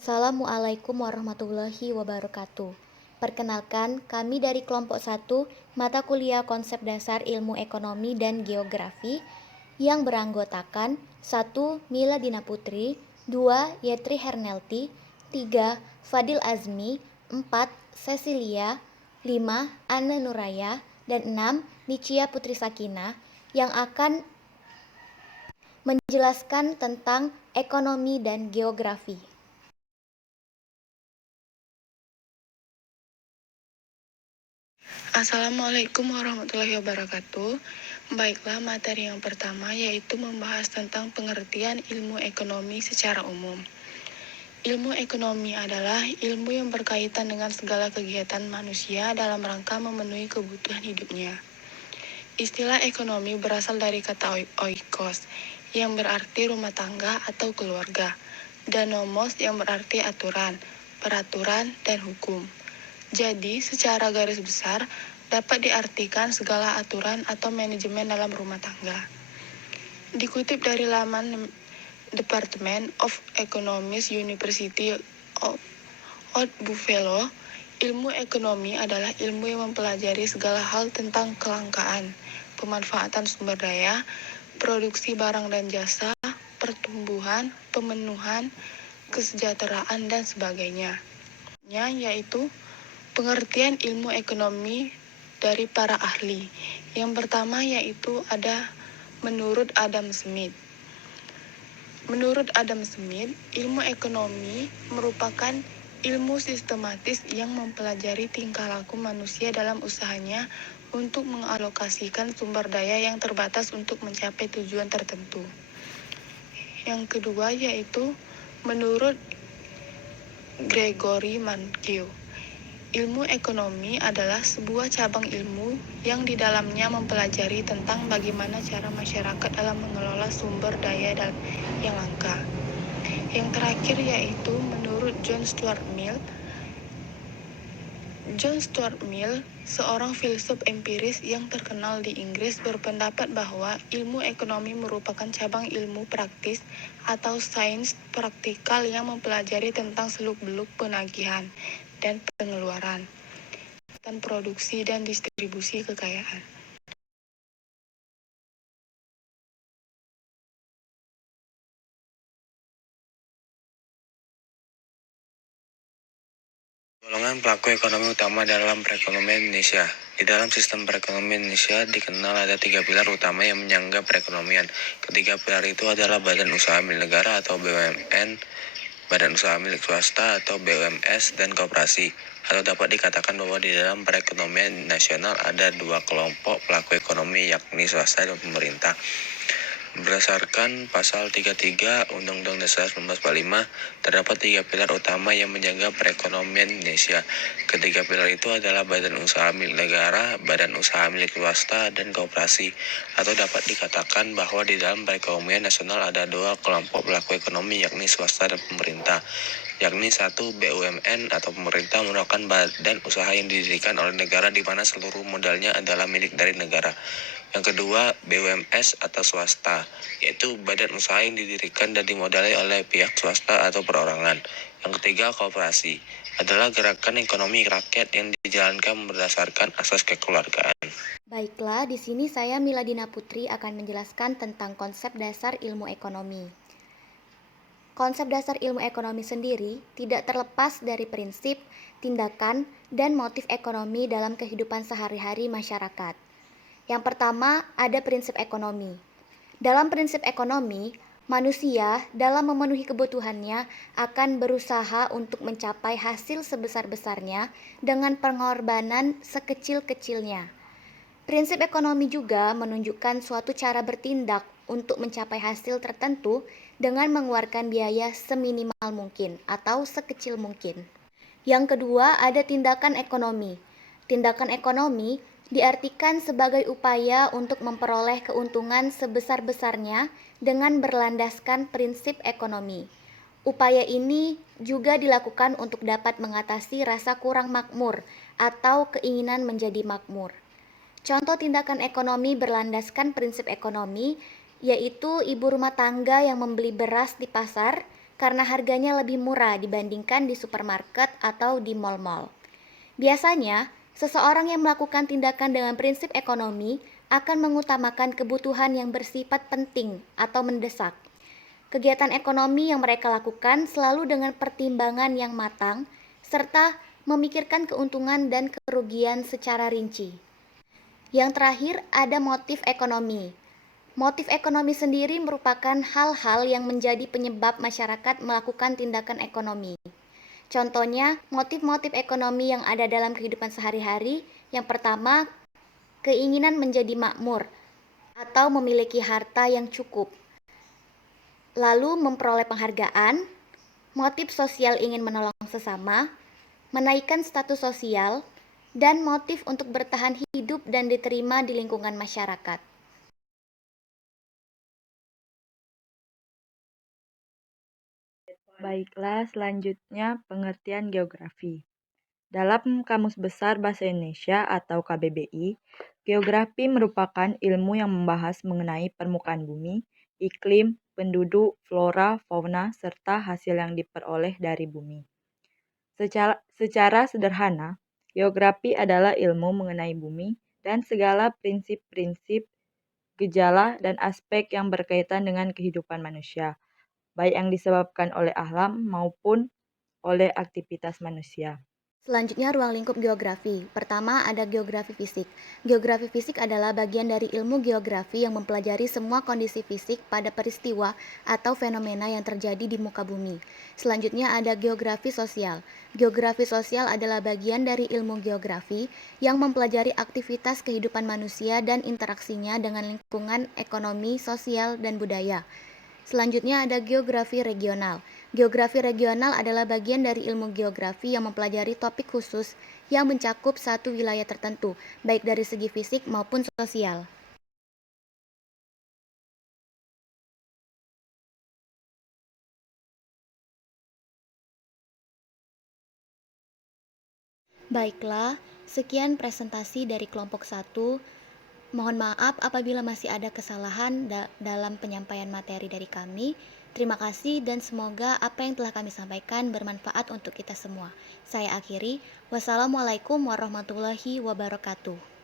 Assalamualaikum warahmatullahi wabarakatuh. Perkenalkan, kami dari kelompok 1 mata kuliah konsep dasar ilmu ekonomi dan geografi yang beranggotakan 1. Mila Dina Putri, 2. Yetri Hernelti, 3. Fadil Azmi, 4. Cecilia, 5. Anne Nuraya, dan 6. Nicia Putri Sakina yang akan menjelaskan tentang ekonomi dan geografi. Assalamualaikum warahmatullahi wabarakatuh. Baiklah, materi yang pertama yaitu membahas tentang pengertian ilmu ekonomi secara umum. Ilmu ekonomi adalah ilmu yang berkaitan dengan segala kegiatan manusia dalam rangka memenuhi kebutuhan hidupnya. Istilah ekonomi berasal dari kata oikos, yang berarti rumah tangga atau keluarga, dan nomos yang berarti aturan, peraturan, dan hukum. Jadi, secara garis besar, dapat diartikan segala aturan atau manajemen dalam rumah tangga. Dikutip dari laman Department of Economics University of Buffalo, ilmu ekonomi adalah ilmu yang mempelajari segala hal tentang kelangkaan, pemanfaatan sumber daya, produksi barang dan jasa, pertumbuhan, pemenuhan, kesejahteraan, dan sebagainya. Yaitu pengertian ilmu ekonomi dari para ahli. Yang pertama yaitu ada menurut Adam Smith. Menurut Adam Smith, ilmu ekonomi merupakan ilmu sistematis yang mempelajari tingkah laku manusia dalam usahanya untuk mengalokasikan sumber daya yang terbatas untuk mencapai tujuan tertentu. Yang kedua yaitu menurut Gregory Mankiw. Ilmu ekonomi adalah sebuah cabang ilmu yang di dalamnya mempelajari tentang bagaimana cara masyarakat dalam mengelola sumber daya yang langka. Yang terakhir yaitu menurut John Stuart Mill. John Stuart Mill, seorang filsuf empiris yang terkenal di Inggris, berpendapat bahwa ilmu ekonomi merupakan cabang ilmu praktis atau sains praktikal yang mempelajari tentang seluk-beluk penagihan dan pengeluaran, dan produksi dan distribusi kekayaan. Golongan pelaku ekonomi utama dalam perekonomian Indonesia. Di dalam sistem perekonomian Indonesia dikenal ada 3 pilar utama yang menyangga perekonomian. Ketiga pilar itu adalah Badan Usaha Milik Negara atau BUMN, Badan Usaha Milik Swasta atau BUMS, dan koperasi. Atau dapat dikatakan bahwa di dalam perekonomian nasional ada 2 kelompok pelaku ekonomi, yakni swasta dan pemerintah. Berdasarkan pasal 33 Undang-Undang Dasar 1945, terdapat 3 pilar utama yang menjaga perekonomian Indonesia. Ketiga pilar itu adalah Badan Usaha Milik Negara, Badan Usaha Milik Swasta, dan koperasi. Atau dapat dikatakan bahwa di dalam perekonomian nasional ada 2 kelompok pelaku ekonomi, yakni swasta dan pemerintah. Yakni 1. BUMN atau pemerintah merupakan badan usaha yang didirikan oleh negara di mana seluruh modalnya adalah milik dari negara. Yang kedua, BUMS atau swasta, yaitu badan usaha yang didirikan dan dimodali oleh pihak swasta atau perorangan. Yang ketiga, koperasi, adalah gerakan ekonomi rakyat yang dijalankan berdasarkan asas kekeluargaan. Baiklah, di sini saya Mila Dina Putri akan menjelaskan tentang konsep dasar ilmu ekonomi. Konsep dasar ilmu ekonomi sendiri tidak terlepas dari prinsip, tindakan, dan motif ekonomi dalam kehidupan sehari-hari masyarakat. Yang pertama, ada prinsip ekonomi. Dalam prinsip ekonomi, manusia dalam memenuhi kebutuhannya akan berusaha untuk mencapai hasil sebesar-besarnya dengan pengorbanan sekecil-kecilnya. Prinsip ekonomi juga menunjukkan suatu cara bertindak untuk mencapai hasil tertentu dengan mengeluarkan biaya seminimal mungkin atau sekecil mungkin. Yang kedua, ada tindakan ekonomi. Tindakan ekonomi diartikan sebagai upaya untuk memperoleh keuntungan sebesar-besarnya dengan berlandaskan prinsip ekonomi. Upaya ini juga dilakukan untuk dapat mengatasi rasa kurang makmur atau keinginan menjadi makmur. Contoh tindakan ekonomi berlandaskan prinsip ekonomi yaitu ibu rumah tangga yang membeli beras di pasar karena harganya lebih murah dibandingkan di supermarket atau di mal-mal. Biasanya, seseorang yang melakukan tindakan dengan prinsip ekonomi akan mengutamakan kebutuhan yang bersifat penting atau mendesak. Kegiatan ekonomi yang mereka lakukan selalu dengan pertimbangan yang matang, serta memikirkan keuntungan dan kerugian secara rinci. Yang terakhir, ada motif ekonomi. Motif ekonomi sendiri merupakan hal-hal yang menjadi penyebab masyarakat melakukan tindakan ekonomi. Contohnya, motif-motif ekonomi yang ada dalam kehidupan sehari-hari. Yang pertama, keinginan menjadi makmur atau memiliki harta yang cukup. Lalu memperoleh penghargaan, motif sosial ingin menolong sesama, menaikkan status sosial, dan motif untuk bertahan hidup dan diterima di lingkungan masyarakat. Baiklah, selanjutnya pengertian geografi. Dalam Kamus Besar Bahasa Indonesia atau KBBI, geografi merupakan ilmu yang membahas mengenai permukaan bumi, iklim, penduduk, flora, fauna, serta hasil yang diperoleh dari bumi. Secara sederhana, geografi adalah ilmu mengenai bumi dan segala prinsip-prinsip, gejala, dan aspek yang berkaitan dengan kehidupan manusia, baik yang disebabkan oleh alam maupun oleh aktivitas manusia. Selanjutnya, ruang lingkup geografi. Pertama, ada geografi fisik. Geografi fisik adalah bagian dari ilmu geografi yang mempelajari semua kondisi fisik pada peristiwa atau fenomena yang terjadi di muka bumi. Selanjutnya, ada geografi sosial. Geografi sosial adalah bagian dari ilmu geografi yang mempelajari aktivitas kehidupan manusia dan interaksinya dengan lingkungan ekonomi, sosial, dan budaya. Selanjutnya ada geografi regional. Geografi regional adalah bagian dari ilmu geografi yang mempelajari topik khusus yang mencakup satu wilayah tertentu, baik dari segi fisik maupun sosial. Baiklah, sekian presentasi dari kelompok 1. Mohon maaf apabila masih ada kesalahan dalam penyampaian materi dari kami. Terima kasih dan semoga apa yang telah kami sampaikan bermanfaat untuk kita semua. Saya akhiri. Wassalamualaikum warahmatullahi wabarakatuh.